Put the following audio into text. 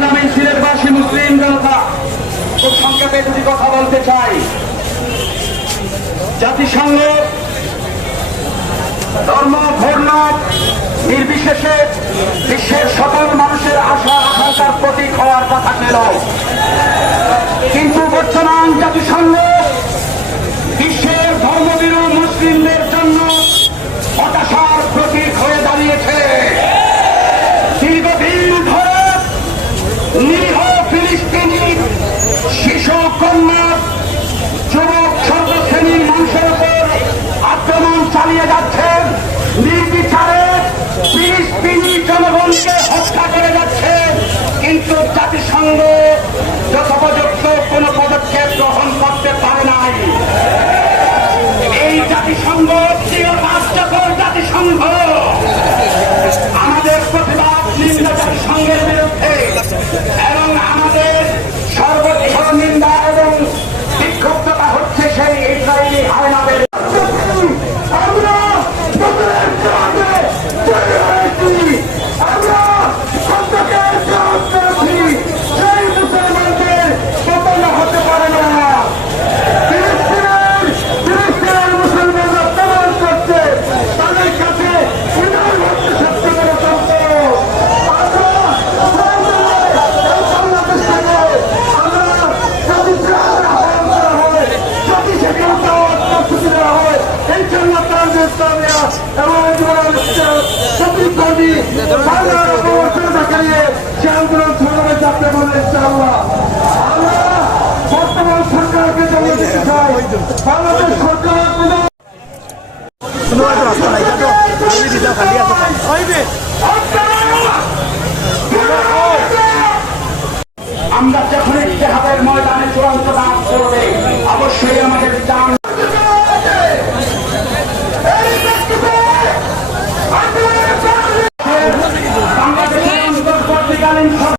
সংগ্রামী সিলেটবাসী, মুসলিম জনতা, খুব সংক্ষেপে দুটি কথা বলতে চাই। জাতিসংঘ ধর্ম ধর্ম নির্বিশেষে বিশ্বের সকল মানুষের আশা, আকাঙ্ক্ষার প্রতীক হওয়ার কথা ছিল। কিন্তু বর্তমান জাতিসংঘ কন্যা, যুবক, সর্বশ্রেণীর মানুষের উপর আক্রমণ চালিয়ে যাচ্ছেন। নির্বিচারে ফিলিস্তিনি জনগণকে হত্যা করে যাচ্ছে কিন্তু জাতিসংঘ যথোপযুক্ত কোন পদক্ষেপ গ্রহণ করতে পারে নাই। এই জাতিসংঘ রাষ্ট্রকর জাতিসংঘ। আমাদের প্রতিবাদ নিন্দা জাতিসংঘের বিরুদ্ধে। ইসলামিয়া এবং সতীকর্মী বাংলার প্রবর্তনতাকে নিয়ে সে আন্দোলন সংগ্রামে চাপতে পারে ইনশাআল্লাহ আমরা বর্তমান সরকারকে জানিয়ে দিতে চাই বাংলাদেশ সরকার আমরা যখন ইতিহাদের ময়দানে চূড়ান্ত দান করবে অবশ্যই আমাদের চান